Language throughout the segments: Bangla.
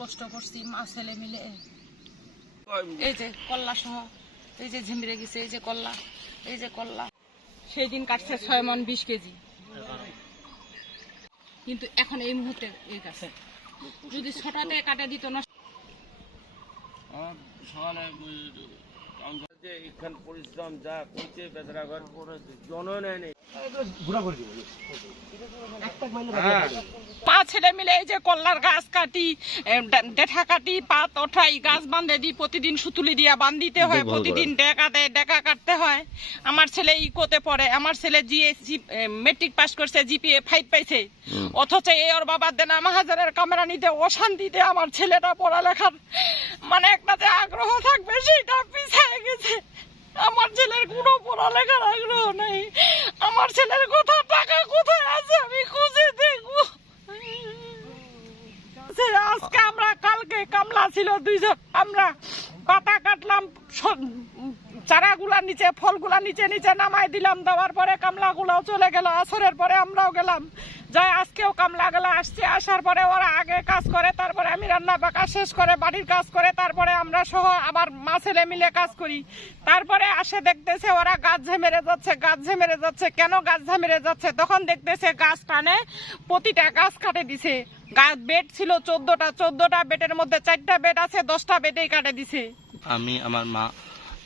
কষ্ট করছি, মা, ছেলে মিলে। এই যে কল্লা সহ, এই যে ঝিমড়ে গেছে, এই যে কল্লা, এই যে কল্লা। সেই দিন কাটছে ছয় মন বিশ কেজি। কিন্তু এখন এই মুহূর্তে এই কাছে। যদি ছটাতে কাটা দিত না সকালে যে এখান পরিশ্রম যা করছে বেদরা ঘর করে জন নেয় নেই। পা ছেলে মিলে এই যে কল্লার গাছ কাটি এ, ডেঠা কাটি পাত ওঠাই গাছ দিই প্রতিদিন সুতুলি দিয়া বান্ধিতে হয় প্রতিদিন ডেকা দেয় ডেকা কাটতে হয়। আমার ছেলে ইকোতে পড়ে আমার ছেলে জিএ মেট্রিক পাস করছে জিপিএ ফাইভ পাইছে। অথচ এই ওর বাবার দেন আমার হাজারের ক্যামেরা নিতে অশান্তিতে আমার ছেলেটা পড়ালেখার মানে একটা যে আগ্রহ থাকবে সেটা গেছে আমার ছেলের কোনো পড়ালেখার আগ্রহ নেই। আমার ছেলের কোথাও টাকা কোথায় আছে আমি খুঁজে দেখব। আজকে আমরা, কালকে কামলা ছিল দুইজন। আমরা পাতা কাটলাম চারাগুলা নিচে, ফলগুলা নিচে নিচে নামাই দিলাম। দেওয়ার পরে কামলাগুলাও চলে গেল, আসরের পরে আমরাও গেলাম। যাই আজকেও কামলা গেলা আসছে, আসার পরে ওরা আগে কাজ করে, তারপরে আমি রান্না বাকা শেষ করে, বাড়ির কাজ করে, তারপরে আমরা সহ আবার মা ছেলে মিলে কাজ করি। তারপরে আসে দেখতেছে ওরা গাছ ঝেমেরে যাচ্ছে, গাছ ঝেমেরে যাচ্ছে। কেন গাছ ঝেমেরে যাচ্ছে? তখন দেখতেছে গাছ টানে প্রতিটা গাছ কাটে দিছে। গাছ বেড ছিল চোদ্দটা চোদ্দটা বেডের মধ্যে চারটা বেড আছে, দশটা বেডেই কাটে দিছে। আমি, আমার মা,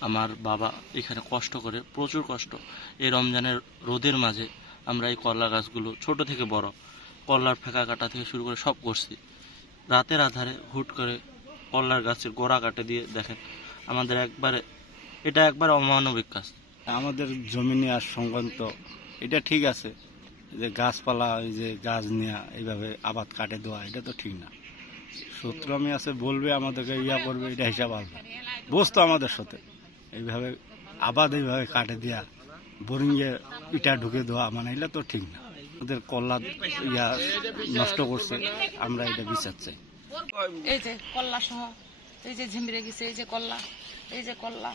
আমার বাবা এখানে কষ্ট করে, প্রচুর কষ্ট। এই রমজানের রোদের মাঝে আমরা এই করলা গাছগুলো ছোট থেকে বড়, করলার ফেঁকা কাটা থেকে শুরু করে সব করছি। রাতের আধারে হুট করে করলার গাছের গোড়া কাটে দিয়ে দেখেন, আমাদের একবারে, এটা একবার অমানবিক কাজ। আমাদের জমি নেওয়ার সংক্রান্ত, এটা ঠিক আছে যে গাছপালা ওই যে গাছ নেওয়া এইভাবে আবাদ কাটে দেওয়া, এটা তো ঠিক না। সূত্রমি আছে বলবে, আমাদেরকে ইয়া করবে, এটা হিসাব আসবে বসতো আমাদের সাথে। এইভাবে আবাদ এইভাবে কাটে দেওয়া বোরিংয়ে ইটা ঢুকে দেওয়া মানে এটা তো ঠিক না। ওদের কল্লা ইয়া নষ্ট করছে, আমরা এটা বিচার চাই এই যে কল্লা সহ এই যে ঝিমরে গেছে, এই যে কল্লা, এই যে কল্লা।